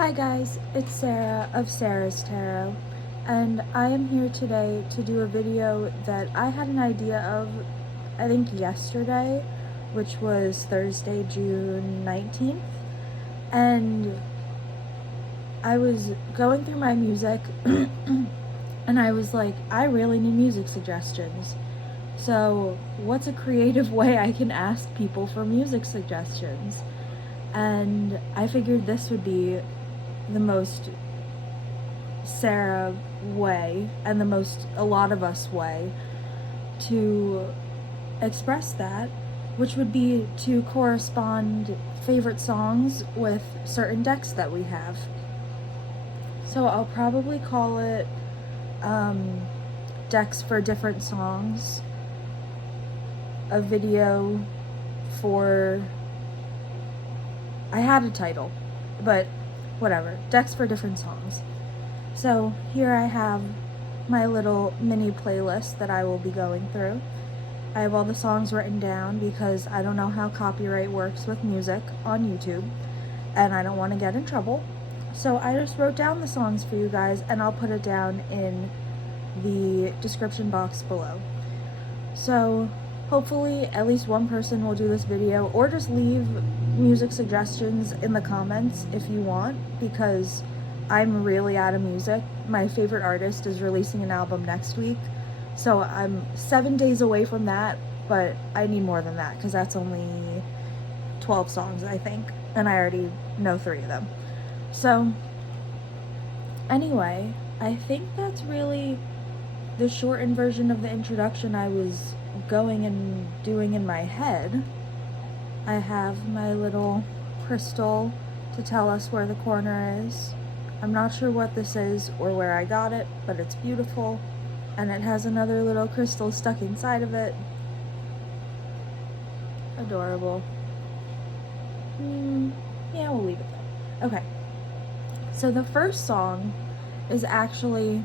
Hi guys, it's Sarah of Sarah's Tarot, and I am here today to do a video that I had an idea of, I think yesterday, which was Thursday, June 19th, and I was going through my music, and I was like, I really need music suggestions. So what's a creative way I can ask people for music suggestions? And I figured this would be the most Sarah way and the most a lot of us way to express that, which would be to correspond favorite songs with certain decks that we have. So I'll probably call it decks for different songs, a video for, I had a title, but whatever, decks for different songs. So here I have my little mini playlist that I will be going through. I have all the songs written down because I don't know how copyright works with music on YouTube, and I don't want to get in trouble. So I just wrote down the songs for you guys, and I'll put it down in the description box below. So hopefully at least one person will do this video, or just leave music suggestions in the comments if you want, because I'm really out of music. My favorite artist is releasing an album next week, so I'm 7 days away from that, but I need more than that because that's only 12 songs, I think, and I already know 3 of them. So anyway, I think that's really the shortened version of the introduction I was going and doing in my head. I have my little crystal to tell us where the corner is. I'm not sure what this is or where I got it, but it's beautiful, and it has another little crystal stuck inside of it. Adorable. Yeah, we'll leave it there. Okay, so the first song is actually,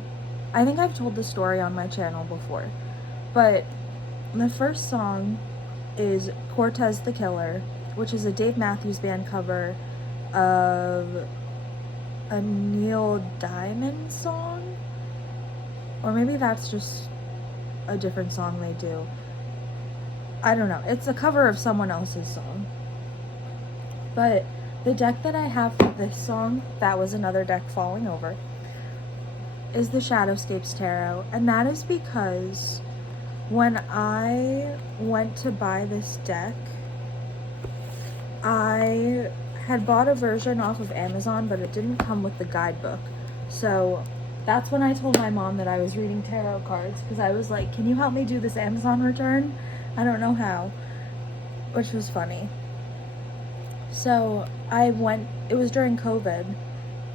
I think I've told the story on my channel before, but the first song is Cortez the Killer, which is a Dave Matthews Band cover of a Neil Diamond song, or maybe that's just a different song they do. I don't know. It's a cover of someone else's song. But the deck that I have for this song, that was another deck falling over, is the Shadowscapes Tarot, and that is because when I went to buy this deck, I had bought a version off of Amazon, but it didn't come with the guidebook. So that's when I told my mom that I was reading tarot cards, because I was like, can you help me do this Amazon return? I don't know how, which was funny. So I went, it was during COVID.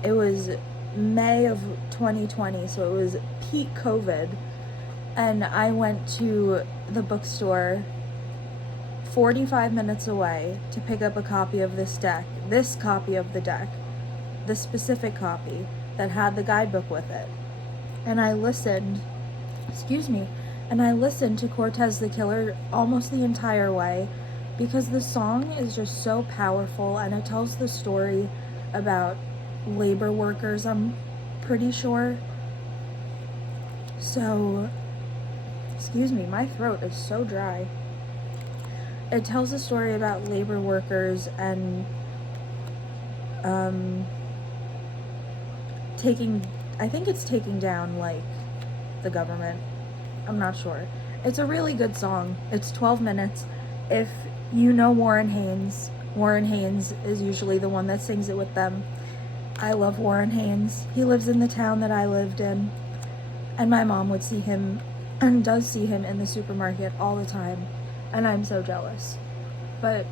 It was May of 2020, so it was peak COVID. And I went to the bookstore 45 minutes away to pick up a copy of this copy of the deck, the specific copy that had the guidebook with it. And I listened, and I listened to Cortez the Killer almost the entire way, because the song is just so powerful, and it tells the story about labor workers, I'm pretty sure. So, my throat is so dry. It tells a story about labor workers and I think it's taking down, like, the government. I'm not sure. It's a really good song. It's 12 minutes. If you know Warren Haynes is usually the one that sings it with them. I love Warren Haynes. He lives in the town that I lived in, and my mom would see him, and does see him, in the supermarket all the time, and I'm so jealous. But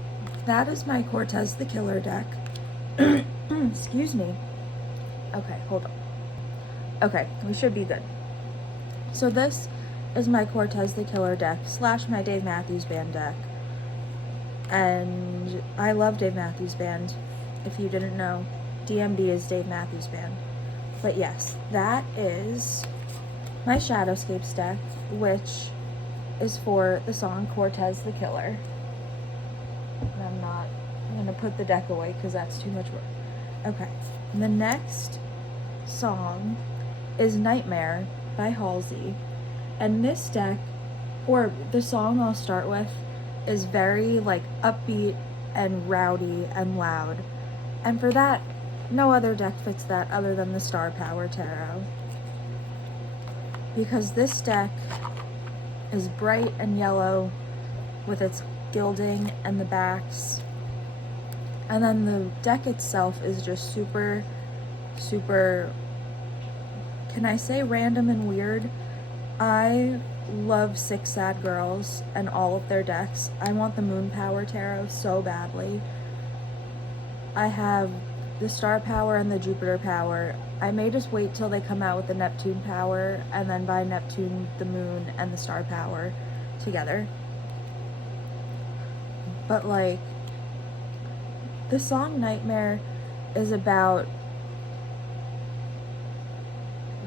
that is my Cortez the Killer deck. Excuse me. Okay, hold on. Okay, we should be good. So this is my Cortez the Killer deck / my Dave Matthews Band deck. And I love Dave Matthews Band. If you didn't know, DMB is Dave Matthews Band. But yes, that is my Shadowscapes deck, which is for the song Cortez the Killer. And I'm going to put the deck away because that's too much work. Okay, the next song is Nightmare by Halsey. And this deck, or the song I'll start with, is very like upbeat and rowdy and loud. And for that, no other deck fits that other than the Star Power Tarot. Because this deck is bright and yellow with its gilding and the backs. And then the deck itself is just super, super, can I say random and weird? I love Six Sad Girls and all of their decks. I want the Moon Power Tarot so badly. I have the Star Power and the Jupiter Power. I may just wait till they come out with the Neptune Power and then buy Neptune, the Moon, and the Star Power together. But like, the song Nightmare is about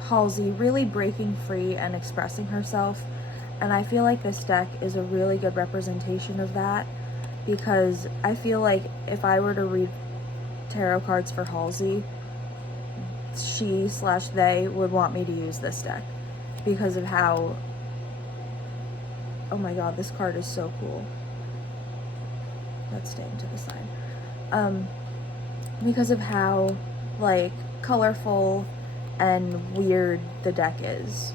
Halsey really breaking free and expressing herself, and I feel like this deck is a really good representation of that, because I feel like if I were to read tarot cards for Halsey, she/they would want me to use this deck because of how, oh my god, this card is so cool. Let's stay to the side. Because of how like colorful and weird the deck is.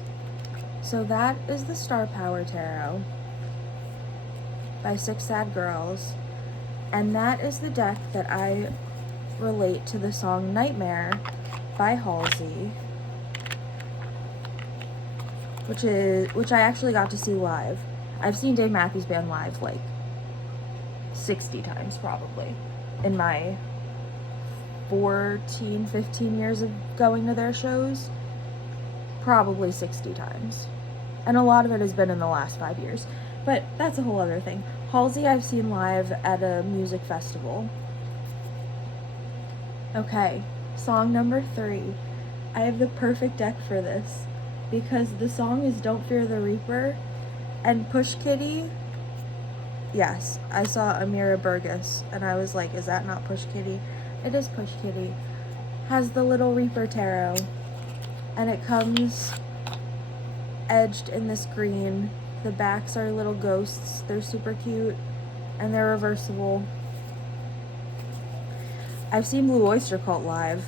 So that is the Star Power Tarot by Six Sad Girls, and that is the deck that I relate to the song Nightmare by Halsey, which I actually got to see live. I've seen Dave Matthews Band live like 60 times probably in my 15 years of going to their shows, probably 60 times. And a lot of it has been in the last 5 years. But that's a whole other thing. Halsey I've seen live at a music festival. Okay, song number 3. I have the perfect deck for this because the song is Don't Fear the Reaper, and Push Kitty, yes, I saw Amira Burgess and I was like, is that not Push Kitty? It is Push Kitty. Has the little Reaper Tarot, and it comes edged in this green. The backs are little ghosts. They're super cute and they're reversible. I've seen Blue Oyster Cult live.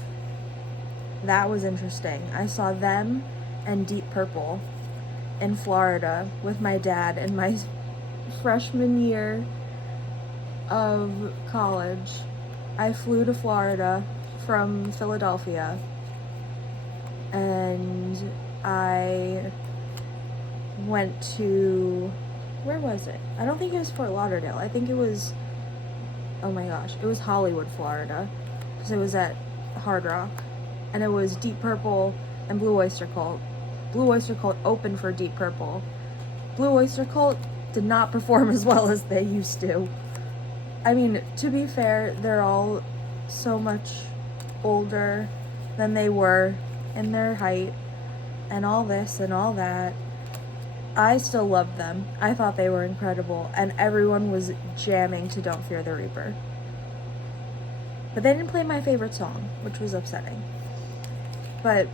That was interesting. I saw them and Deep Purple in Florida with my dad in my freshman year of college. I flew to Florida from Philadelphia, and I went to, where was it? I don't think it was Fort Lauderdale. I think it was, oh my gosh, it was Hollywood, Florida, because it was at Hard Rock, and it was Deep Purple and Blue Oyster Cult. Blue Oyster Cult opened for Deep Purple. Blue Oyster Cult did not perform as well as they used to. I mean, to be fair, they're all so much older than they were in their height and all this and all that. I still loved them. I thought they were incredible, and everyone was jamming to Don't Fear the Reaper. But they didn't play my favorite song, which was upsetting. But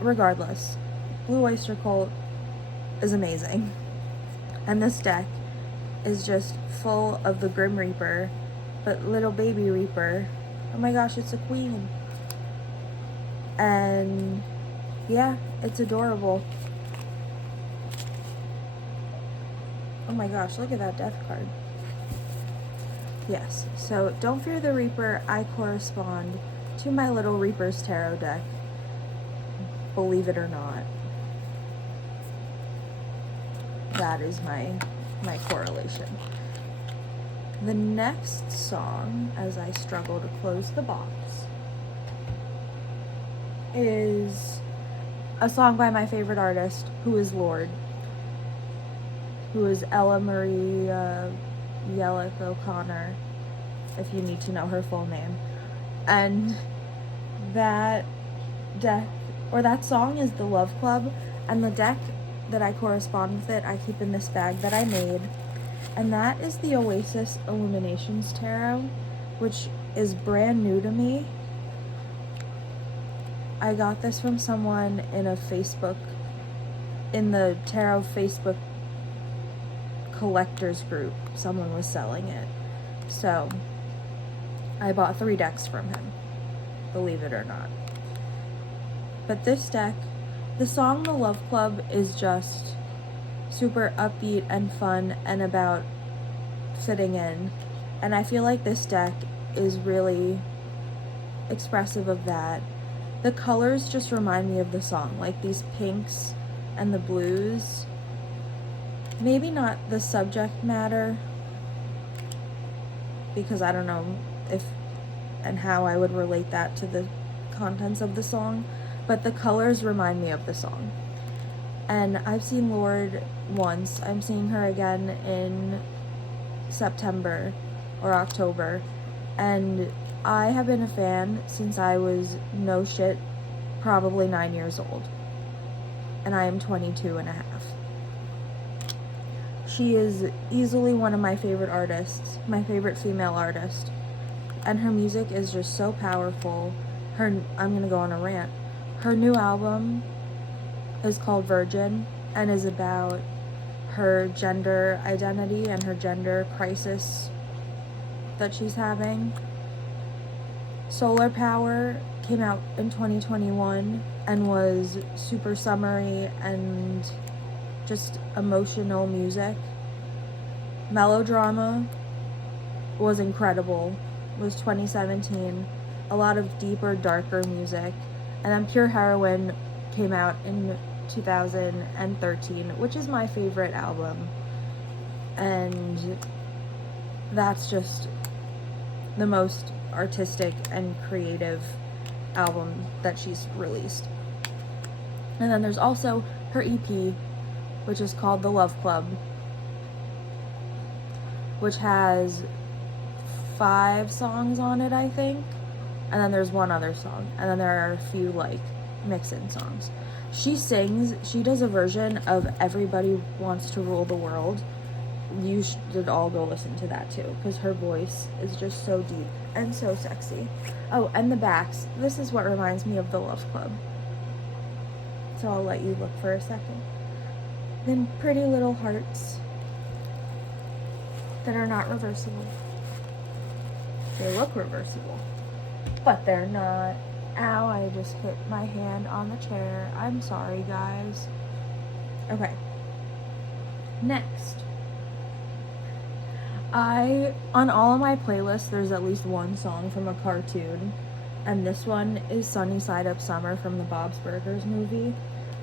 regardless, Blue Oyster Cult is amazing. And this deck is just full of the Grim Reaper, but little baby Reaper. Oh my gosh, it's a queen. And yeah, it's adorable. Oh my gosh, look at that death card. Yes, so Don't Fear the Reaper, I correspond to my little Reaper's Tarot deck. Believe it or not. That is my correlation. The next song, as I struggle to close the box, is a song by my favorite artist, who is Lorde, who is Ella Marie Yellick O'Connor, if you need to know her full name. And that deck, or that song, is The Love Club, and the deck that I correspond with it, I keep in this bag that I made, and that is the Oasis Illuminations Tarot, which is brand new to me, I got this from someone in the tarot Facebook collectors group. Someone was selling it. So I bought 3 decks from him, believe it or not. But this deck, the song The Love Club is just super upbeat and fun and about fitting in. And I feel like this deck is really expressive of that. The colors just remind me of the song, like these pinks and the blues. Maybe not the subject matter, because I don't know if and how I would relate that to the contents of the song, but the colors remind me of the song. And I've seen Lorde once. I'm seeing her again in September or October, and I have been a fan since I was no shit probably 9 years old, and I am 22 and a half. She is easily one of my favorite artists, my favorite female artist, and her music is just so powerful. I'm gonna go on a rant. Her new album is called Virgin and is about her gender identity and her gender crisis that she's having. Solar Power came out in 2021 and was super summery and just emotional music. Melodrama was incredible, was 2017. A lot of deeper, darker music. And then Pure Heroine came out in 2013, which is my favorite album. And that's just the most artistic and creative album that she's released. And then there's also her EP, which is called The Love Club, which has 5 songs on it, I think. And then there's one other song. And then there are a few, like, mix-in songs. She sings, she does a version of Everybody Wants to Rule the World. You should all go listen to that too, because her voice is just so deep and so sexy. Oh, and the backs. This is what reminds me of The Love Club. So I'll let you look for a second. Then pretty little hearts that are not reversible. They look reversible, but they're not. Ow, I just hit my hand on the chair. I'm sorry, guys. Okay. Next. On all of my playlists, there's at least one song from a cartoon, and this one is Sunny Side Up Summer from the Bob's Burgers movie.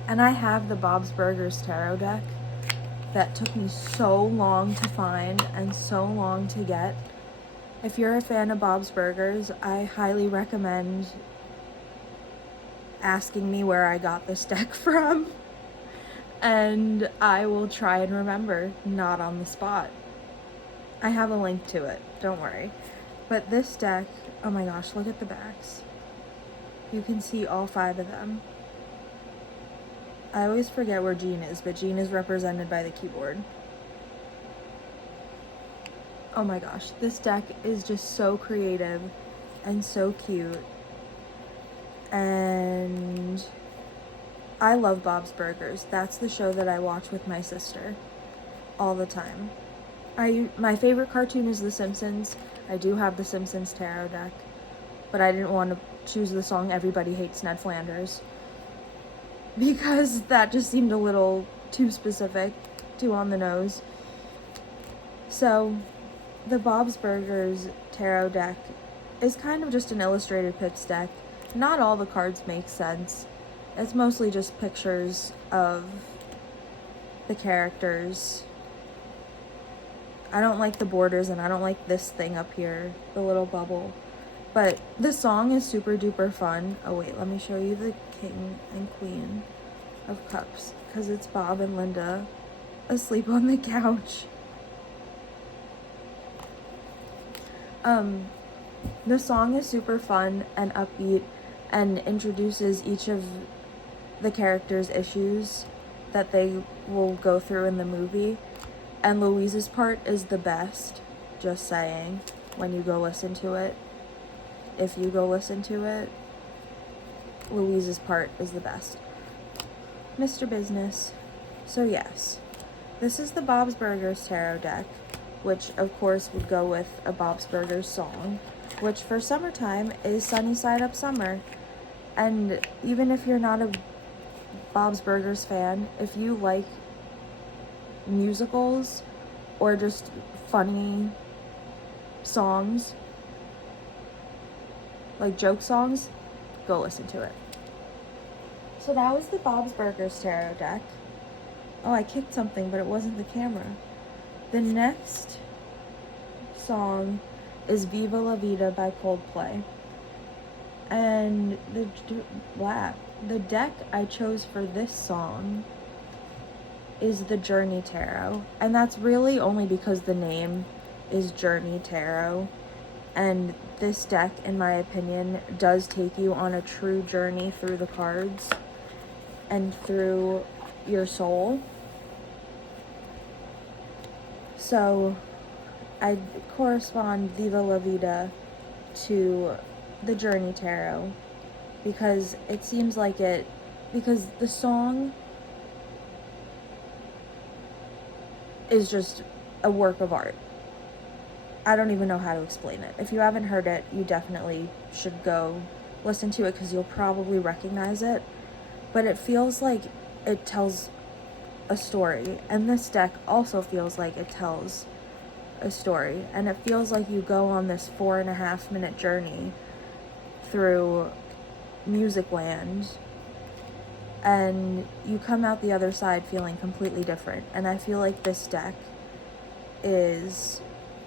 And I have the Bob's Burgers tarot deck that took me so long to find and so long to get. If you're a fan of Bob's Burgers, I highly recommend asking me where I got this deck from, and I will try and remember, not on the spot. I have a link to it, don't worry. But this deck, oh my gosh, look at the backs. You can see all 5 of them. I always forget where Jean is, but Jean is represented by the keyboard. Oh my gosh, this deck is just so creative and so cute. And I love Bob's Burgers. That's the show that I watch with my sister all the time. My favorite cartoon is The Simpsons. I do have the Simpsons tarot deck, but I didn't want to choose the song Everybody Hates Ned Flanders, because that just seemed a little too specific, too on the nose. So the Bob's Burgers tarot deck is kind of just an illustrated pips deck. Not all the cards make sense. It's mostly just pictures of the characters. I don't like the borders, and I don't like this thing up here, the little bubble. But the song is super duper fun. Oh wait, let me show you the King and Queen of Cups, because it's Bob and Linda asleep on the couch. The song is super fun and upbeat and introduces each of the characters' issues that they will go through in the movie. And Louise's part is the best, just saying, when you go listen to it. If you go listen to it. Louise's part is the best. Mr. Business. So yes, this is the Bob's Burgers Tarot deck, which of course would go with a Bob's Burgers song, which for summertime is Sunny Side Up Summer. And even if you're not a Bob's Burgers fan, if you like musicals or just funny songs, like joke songs, go listen to it. So that was the Bob's Burgers Tarot deck. Oh, I kicked something, but it wasn't the camera. The next song is Viva La Vida by Coldplay. And the deck I chose for this song is the Journey Tarot. And that's really only because the name is Journey Tarot. And this deck, in my opinion, does take you on a true journey through the cards and through your soul. So I correspond Viva La Vida to the Journey Tarot because it seems like because the song is just a work of art. I don't even know how to explain it. If you haven't heard it, you definitely should go listen to it because you'll probably recognize it. But it feels like it tells a story, and this deck also feels like it tells a story, and it feels like you go on this 4.5-minute journey through music land and you come out the other side feeling completely different. And I feel like this deck is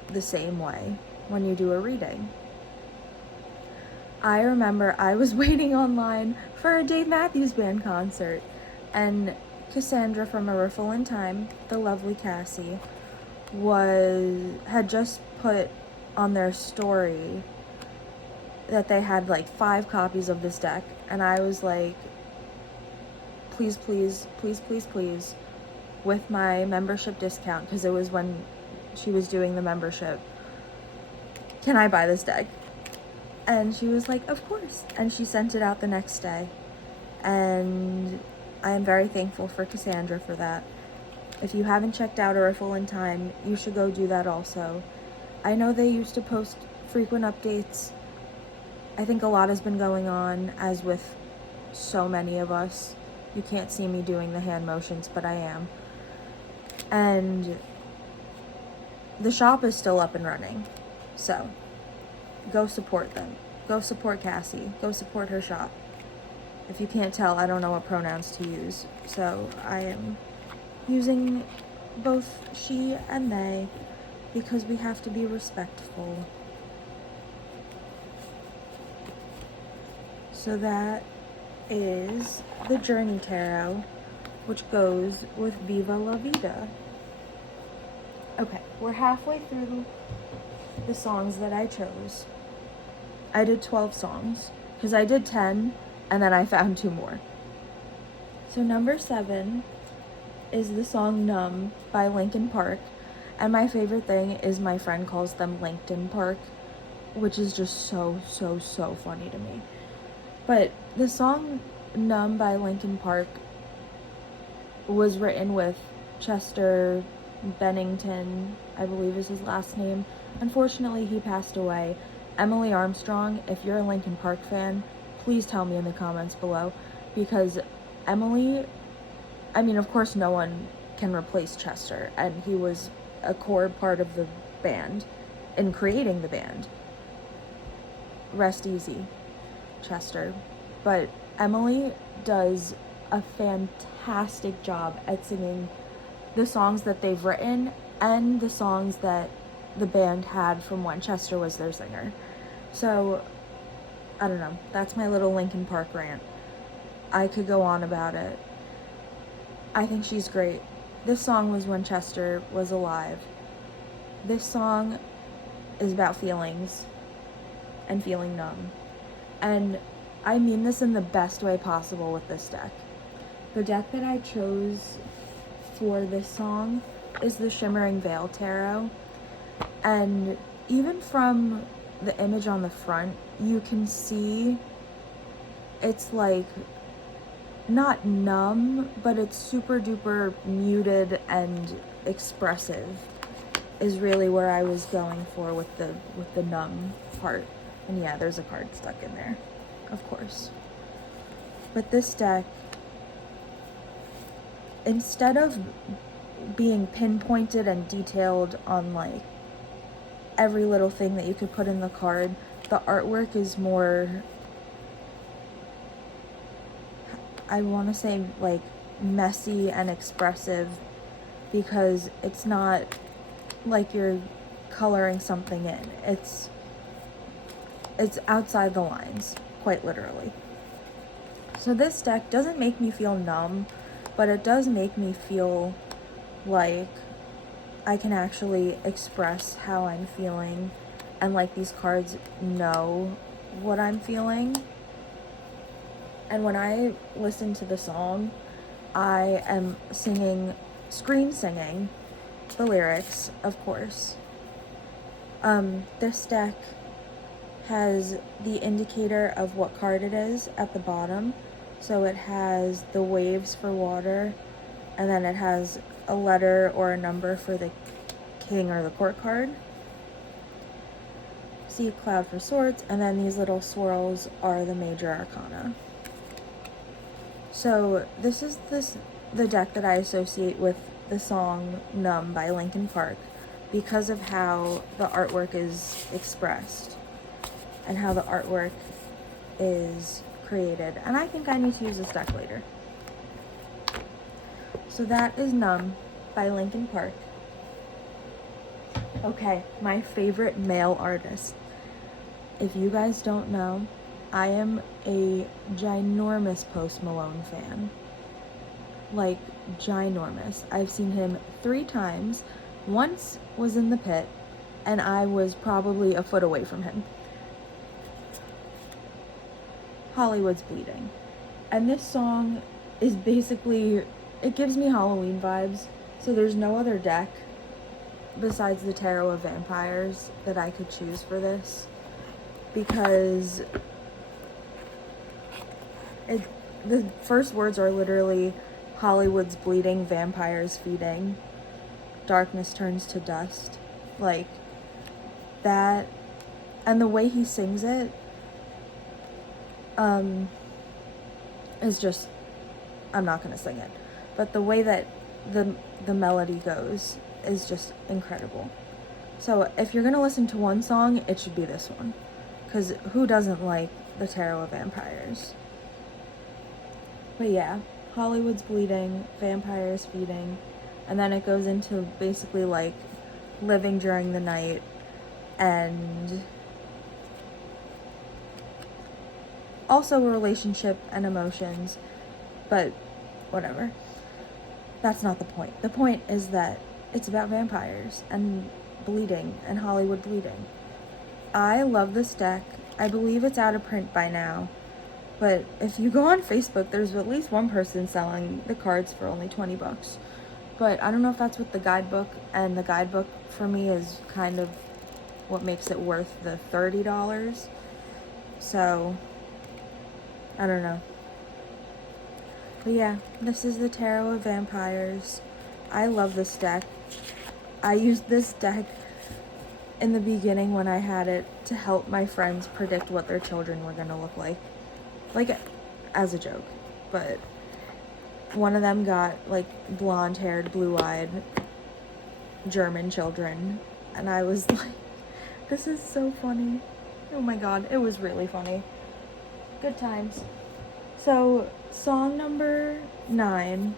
the same way when you do a reading. I remember I was waiting online for a Dave Matthews Band concert, and Cassandra from A Riffle in Time, the lovely Cassie, had just put on their story that they had like 5 copies of this deck, and I was like, please, please, please, please, please, with my membership discount, because it was when she was doing the membership, can I buy this deck? And she was like, of course, and she sent it out the next day, and I am very thankful for Cassandra for that. If you haven't checked out A Riffle in Time, you should go do that also. I know they used to post frequent updates. I think a lot has been going on, as with so many of us. You can't see me doing the hand motions, but I am. And the shop is still up and running. So, go support them. Go support Cassie. Go support her shop. If you can't tell, I don't know what pronouns to use. So, I am using both she and they because we have to be respectful. So that is the Journey Tarot, which goes with Viva La Vida. Okay, we're halfway through the songs that I chose. I did 12 songs, because I did 10, and then I found 2 more. So number 7 is the song Numb by Linkin Park, and my favorite thing is my friend calls them LinkedIn Park, which is just so, so, so funny to me. But the song Numb by Linkin Park was written with Chester Bennington, I believe is his last name. Unfortunately, he passed away. Emily Armstrong, if you're a Linkin Park fan, please tell me in the comments below, because Emily, I mean, of course no one can replace Chester, and he was a core part of the band in creating the band. Rest easy, Chester. But Emily does a fantastic job at singing the songs that they've written and the songs that the band had from when Chester was their singer. So, I don't know. That's my little Linkin Park rant. I could go on about it. I think she's great. This song was when Chester was alive. This song is about feelings and feeling numb. And I mean this in the best way possible with this deck. The deck that I chose for this song is the Shimmering Veil Tarot. And even from the image on the front, you can see it's like not numb, but it's super duper muted and expressive is really where I was going for with the numb part. And yeah, there's a card stuck in there, of course. But this deck, instead of being pinpointed and detailed on like every little thing that you could put in the card, the artwork is more, I want to say, like messy and expressive, because it's not like you're coloring something in. It's outside the lines, quite literally. So this deck doesn't make me feel numb, but it does make me feel like I can actually express how I'm feeling, and like these cards know what I'm feeling. And when I listen to the song, I am scream singing the lyrics, of course. This deck has the indicator of what card it is at the bottom. So it has the waves for water, and then it has a letter or a number for the king or the court card. See cloud for swords, and then these little swirls are the major arcana. So this is the deck that I associate with the song Numb by Linkin Park, because of how the artwork is expressed and how the artwork is created. And I think I need to use this deck later. So that is Numb by Linkin Park. Okay, my favorite male artist. If you guys don't know, I am a ginormous Post Malone fan. Like, ginormous. I've seen him 3 times. Once was in the pit, and I was probably a foot away from him. Hollywood's Bleeding. And this song is basically, it gives me Halloween vibes. So there's no other deck besides the Tarot of Vampires that I could choose for this, because the first words are literally Hollywood's bleeding, vampires feeding, darkness turns to dust. Like that, and the way he sings it is just, I'm not gonna sing it, but the way that the melody goes is just incredible. So if you're gonna listen to one song, it should be this one, because who doesn't like the Tarot of Vampires? But yeah, Hollywood's Bleeding, vampires feeding, and then it goes into basically like living during the night and also a relationship and emotions, but whatever. That's not the point. The point is that it's about vampires and bleeding and Hollywood bleeding. I love this deck. I believe it's out of print by now, but if you go on Facebook, there's at least one person selling the cards for only $20. But I don't know if that's with the guidebook, and the guidebook for me is kind of what makes it worth the $30. So I don't know. But yeah, this is the Tarot of Vampires. I love this deck. I used this deck in the beginning when I had it to help my friends predict what their children were going to look like as a joke. But one of them got like blonde-haired, blue-eyed German children, and I was like, this is so funny. Oh my god, it was really funny. Good times. So song number 9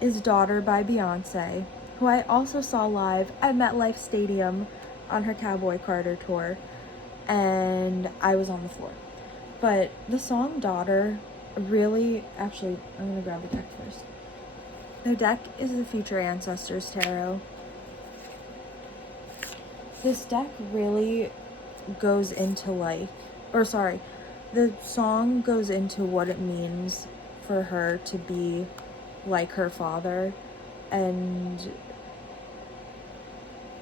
is Daughter by Beyonce, who I also saw live at MetLife Stadium on her Cowboy Carter tour, and I was on the floor. But the song Daughter really, actually, I'm going to grab the deck first. The deck is the Future Ancestors Tarot. This deck really goes into the song goes into what it means for her to be like her father, and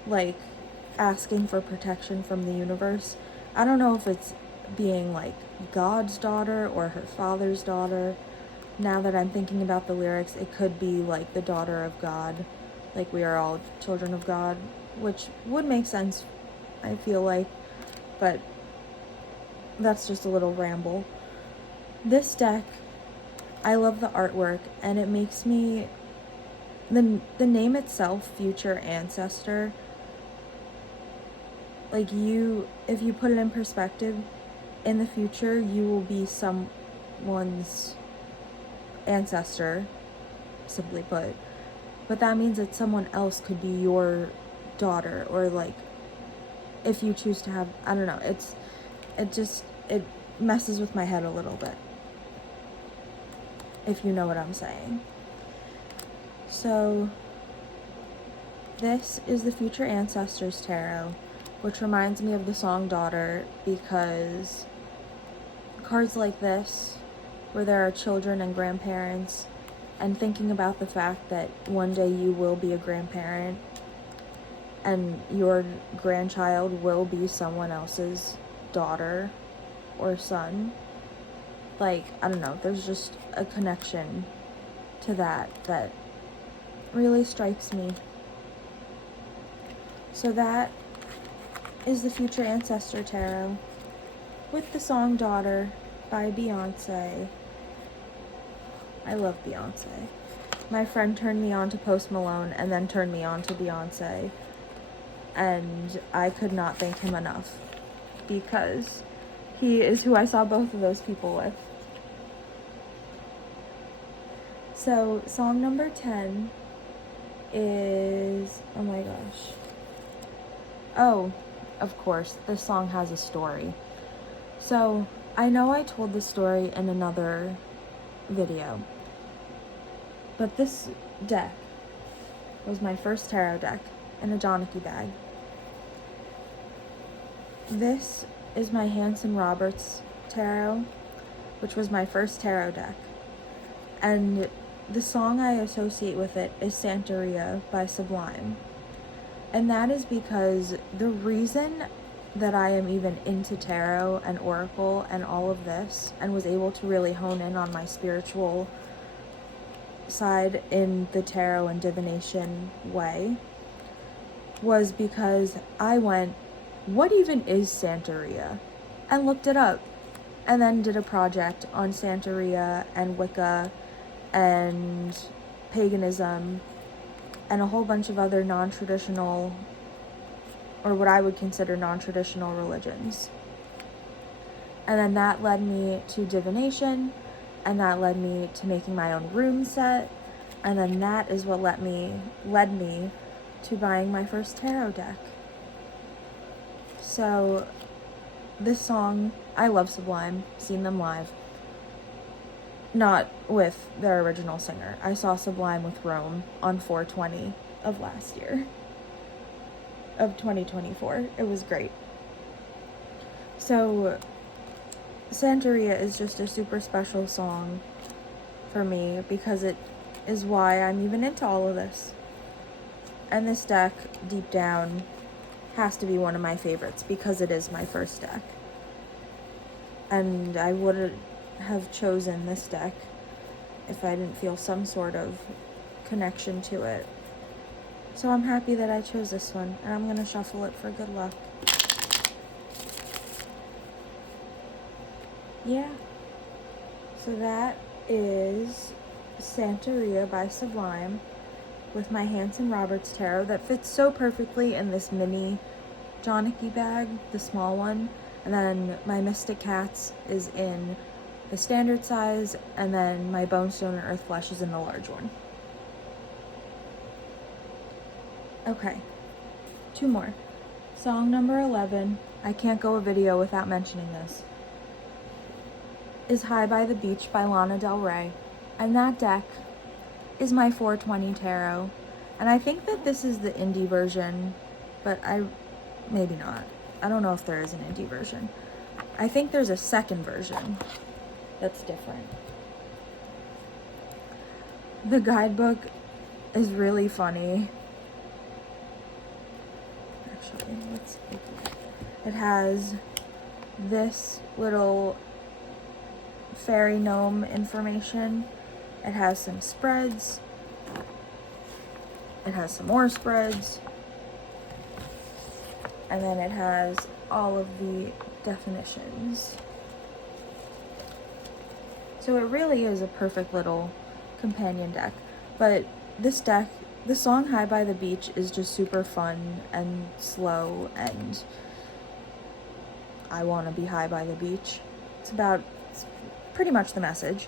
like asking for protection from the universe. I don't know if it's being like God's daughter or her father's daughter. Now that I'm thinking about the lyrics, it could be like the daughter of God, like we are all children of God, which would make sense, I feel like, but that's just a little ramble. This deck, I love the artwork, and it makes me, the name itself, Future Ancestor, like if you put it in perspective, in the future, you will be someone's ancestor, simply put. But that means that someone else could be your daughter, or like, if you choose to have, I don't know, it messes with my head a little bit, if you know what I'm saying. So, this is the Future Ancestors Tarot, which reminds me of the song Daughter, because cards like this, where there are children and grandparents, and thinking about the fact that one day you will be a grandparent, and your grandchild will be someone else's daughter or son. Like, I don't know, there's just a connection to that really strikes me. So that is the Future Ancestor Tarot with the song Daughter by Beyonce. I love Beyonce. My friend turned me on to Post Malone and then turned me on to Beyonce, and I could not thank him enough, because he is who I saw both of those people with. So, song number 10 is, oh my gosh. Oh, of course, this song has a story. So, I know I told this story in another video, but this deck was my first tarot deck in a Johnny bag. This is my Hanson Roberts tarot, which was my first tarot deck. And the song I associate with it is Santeria by Sublime. And that is because the reason that I am even into tarot and oracle and all of this, and was able to really hone in on my spiritual side in the tarot and divination way, was because I went, what even is Santeria? And looked it up, and then did a project on Santeria and Wicca and paganism and a whole bunch of other non-traditional, or what I would consider non-traditional religions. And then that led me to divination, and that led me to making my own room set, and then that is what led me to buying my first tarot deck. So, this song, I love Sublime, seen them live. Not with their original singer. I saw Sublime with Rome on 4/20 of last year. Of 2024. It was great. So, Santeria is just a super special song for me, because it is why I'm even into all of this. And this deck, deep down, has to be one of my favorites, because it is my first deck. And I would have chosen this deck if I didn't feel some sort of connection to it. So I'm happy that I chose this one, and I'm going to shuffle it for good luck. Yeah. So that is Santeria by Sublime with my Hanson Roberts tarot that fits so perfectly in this mini Johnny bag, the small one. And then my Mystic Cats is in the standard size, and then my Bonestone and Earth Flesh is in the large one. Okay, 2 more. Song number 11, I can't go a video without mentioning this, is High by the Beach by Lana Del Rey. And that deck is my 4/20 tarot. And I think that this is the indie version, but maybe not. I don't know if there is an indie version. I think there's a second version that's different. The guidebook is really funny. Actually, let's see. It has this little fairy gnome information. It has some spreads. It has some more spreads. And then it has all of the definitions. So it really is a perfect little companion deck. But this deck, the song High by the Beach is just super fun and slow, and I want to be high by the beach. It's pretty much the message.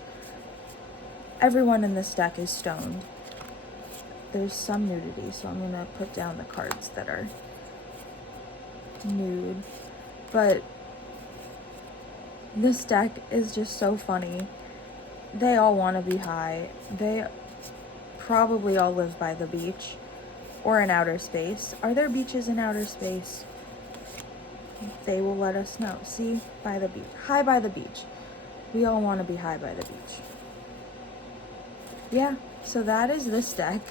Everyone in this deck is stoned. There's some nudity, so I'm going to put down the cards that are nude. But this deck is just so funny. They all want to be high. They probably all live by the beach or in outer space. Are there beaches in outer space? They will let us know. See? By the beach. High by the beach. We all want to be high by the beach. Yeah, so that is this deck.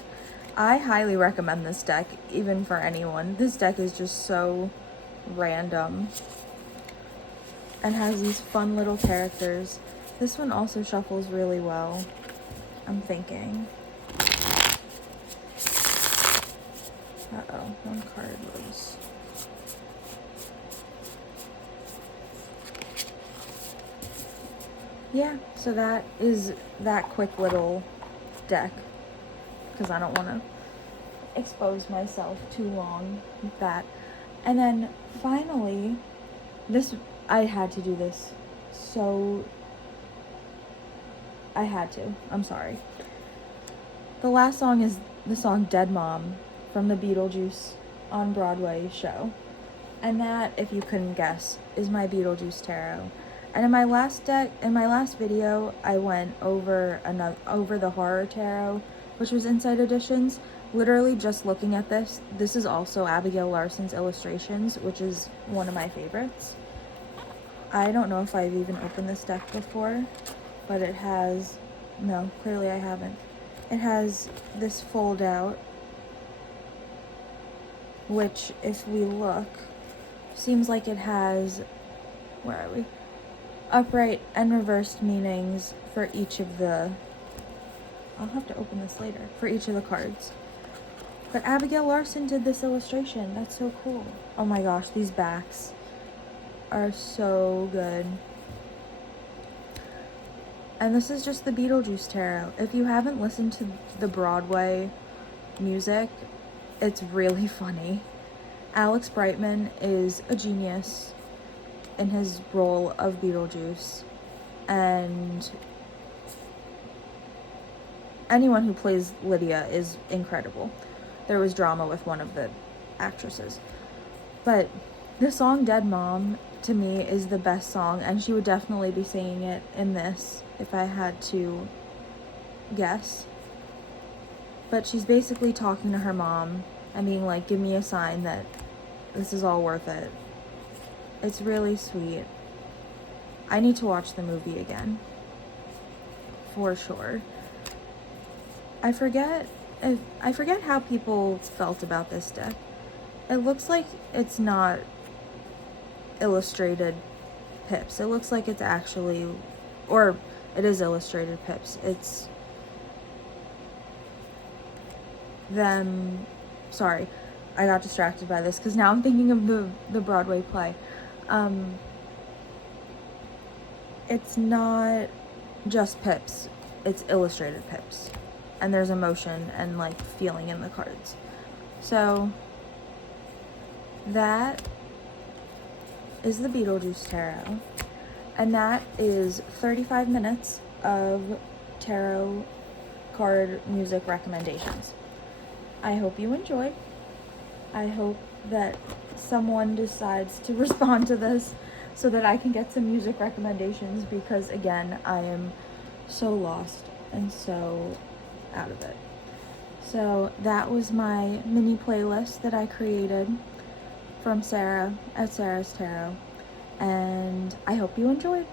I highly recommend this deck, even for anyone. This deck is just so random and has these fun little characters. This one also shuffles really well, I'm thinking. Uh-oh, one card was... Yeah, so that is that quick little deck, because I don't want to expose myself too long with that. And then finally, I had to do this, so I had to. I'm sorry. The last song is the song Dead Mom from the Beetlejuice on Broadway show. And that, if you couldn't guess, is my Beetlejuice tarot. And in my last video, I went over the horror tarot, which was Inside Editions. Literally just looking at this is also Abigail Larson's illustrations, which is one of my favorites. I don't know if I've even opened this deck before, but it has, no, clearly I haven't. It has this fold out, which if we look, seems like it has, where are we? Upright and reversed meanings for each of the, I'll have to open this later, for each of the cards. But Abigail Larson did this illustration. That's so cool. Oh my gosh, these backs are so good. And this is just the Beetlejuice tarot. If you haven't listened to the Broadway music, it's really funny. Alex Brightman is a genius in his role of Beetlejuice, and anyone who plays Lydia is incredible. There was drama with one of the actresses, but the song Dead Mom to me is the best song, and she would definitely be singing it in this if I had to guess. But she's basically talking to her mom and being like, give me a sign that this is all worth it. It's really sweet. I need to watch the movie again, for sure. I forget how people felt about this deck. It looks like it's not illustrated pips. It looks like it's actually, or it is illustrated pips. It's them, sorry, I got distracted by this because now I'm thinking of the Broadway play. It's not just pips, it's illustrated pips. And there's emotion and like feeling in the cards. So that is the Beetlejuice tarot. And that is 35 minutes of tarot card music recommendations. I hope you enjoyed. I hope that someone decides to respond to this so that I can get some music recommendations, because again, I am so lost and so out of it. So that was my mini playlist that I created from Sarah at Sarah's Tarot, and I hope you enjoyed.